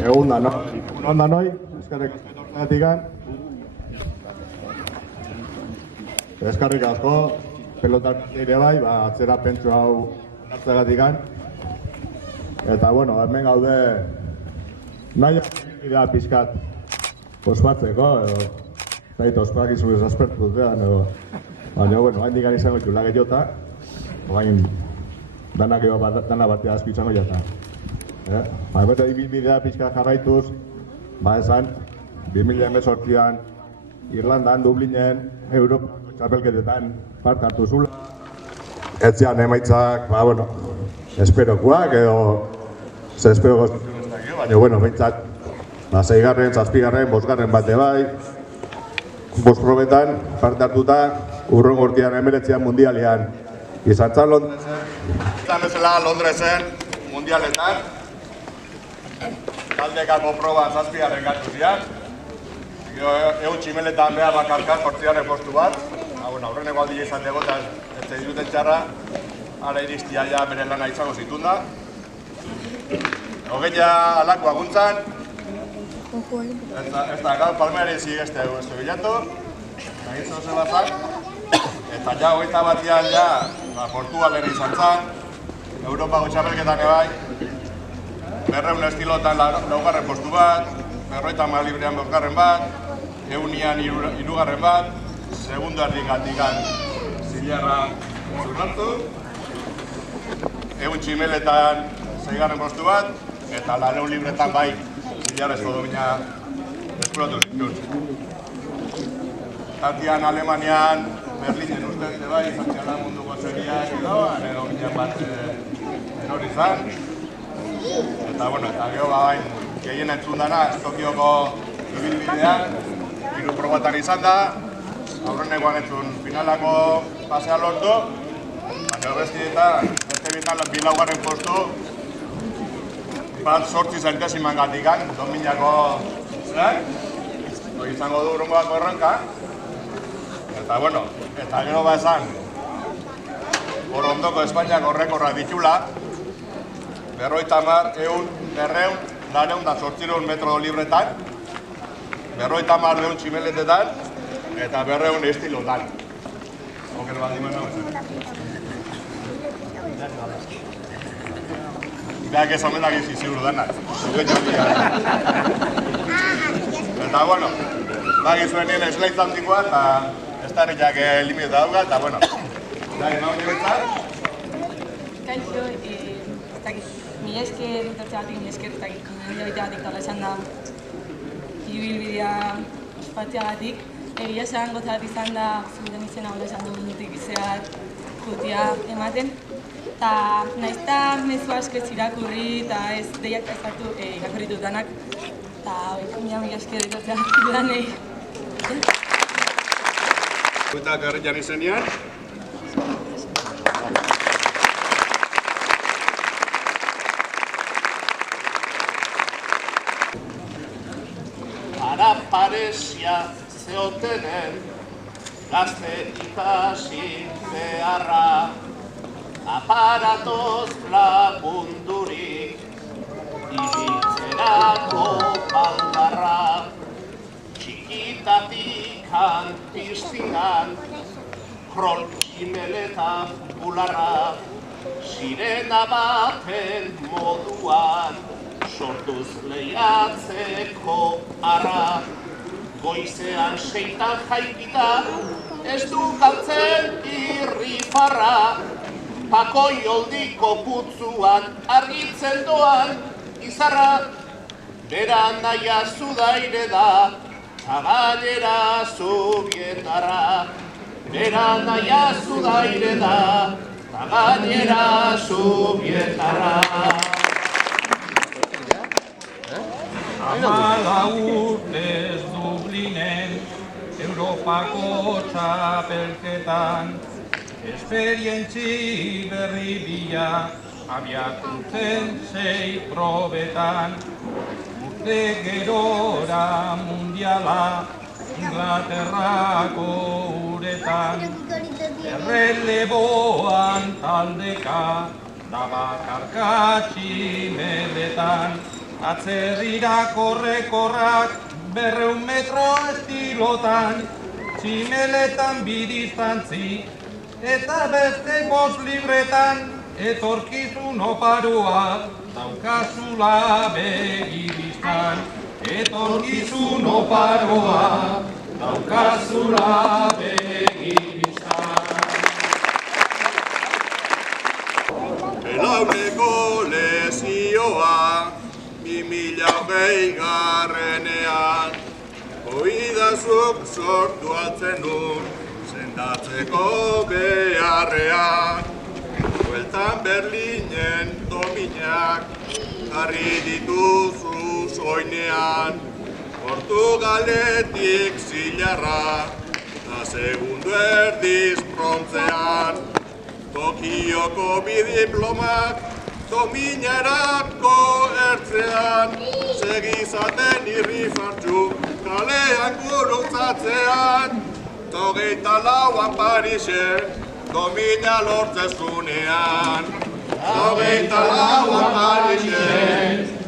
Egun da noi, eskarrik asko. Eskarrik asko, pelotak ere bai, atzera pentsu hau hartzegatikan. Eta, bueno, hemen gaude nahi idea pizkat ospatzeko, edo zait ospakizu esaspertu dutean, edo baina, bueno, hain digan izango txula gehiota, baina dana batea azpi izango jata. Beta bidea pizkat jarraituz, esan, 2018an Irlandan, Dublinen, Europako txapelketetan parte hartu zula. Etzean emaitzak, bueno, esperokoak edo espero goztuak, baina, bueno, behintzat, 6garren, 7garren, 5garren bate bai, 5 probetan parte hartuta, urrengo urtean 19 mundialean. Izan zan Londresen. Izan bezala Londresen mundialetan. Taldekako proba 7garren gatu zian. Egun tximeletan behar bakarkaz, 8garren postu bat. Aurreneko aldia izan dugu eta ez diruten txarra, ara iristia ja bere lana izango zitunda. Hogeia alako aguntzan, ez da gaur palmeari zigezte bilatu, egin zoze batzak, eta ja hogeita batian ja Portugalen izan zan, Europako txapelketan ebai, 200 estilotan 4garren postu bat, 50 librean 5garren bat, eunian 3garren bat, segundo erdingatikan zilarra zurnartu, egun tximeletan 6garren postu bat, eta 400 libretan bai zilarrezko domina eskuratu zituz. Tartian Alemanian, Berlinen ustez bai, izatziala munduko seriak edo, domina bat erori zan. Eta, bueno, eta geho bain gehien entzun dana, Tokioko ibilbidean, 3 probatan izan da, aurrenekoan entzun finalako pasea lortu, baina beste bitan 4 postu, bat 8 zentesiman gatikan, dominako zerak, izango du urrengoako erronka. Eta, bueno, eta gero esan, ondoko Espainiako rekorra ditula, 200 metro libretan, 200 tximeletetan, eta 200 estilotan. Oker bat dimen nagoetan. Beak ez omenak izi ziuru denak. Eta, bueno, bagi zuen nien esleiz antikoa, eta ez da herriak limite dauga, eta, bueno, nahi nahi betzat. Kaixo, mila esker dutatzeatik, mila esker dutatzeatik tala esan da ibilbidea ospatzeagatik. Egia esan gozat izan da zuten izena hola esan dugutik izeat jutia ematen. Eta nahiz mezu asko ez irakurri eta ez deiak ezartu irakurri dutanak. Eta mila esker dutatzeatik lanei. Eta garritan izenean. Paresia zeotenen gazte ikasi beharra, aparatoz lagundurik ibiltzerako baldarra, txikitatikan piztinan krol kimeleta bularra, sirena baten moduan sortuz lehiatzeko arra, goizean 6 jaikita, ez du galtzen irrifarra, pakoi oldiko putzuan argitzen doan izarra, bera naia zudaire da, tagallera zubietarra, bera naia zudaire da, tagallera zubietarra. Amala urtez Dublinen, Europako txapelketan, esperientzi berri bila, abiatutzen 6 probetan, urte gerora mundiala, Inglaterrako uretan, erreleboan taldeka, da bakarka tximeletan, Atzerrira korrekorrak 200 metro estilotan, tximeletan bidistantzi, eta beste 5 libretan, etorkizun oparoa, daukazula begibistan. Etorkizun oparoa, daukazula begibistan. Belauneko lesioa 2020-garrenean oidazuk sortu altzenun sendatzeko beharrean. Bueltan Berlinen dominak jarri dituzu soinean, Portugaletik zilarra eta segundu erdiz brontzean. Tokioko bi diplomak dominarako ertzean, segizaten irrifartxu kalean gurutzatzean. 24an Parisen domina lortzezunean, 24an Parisen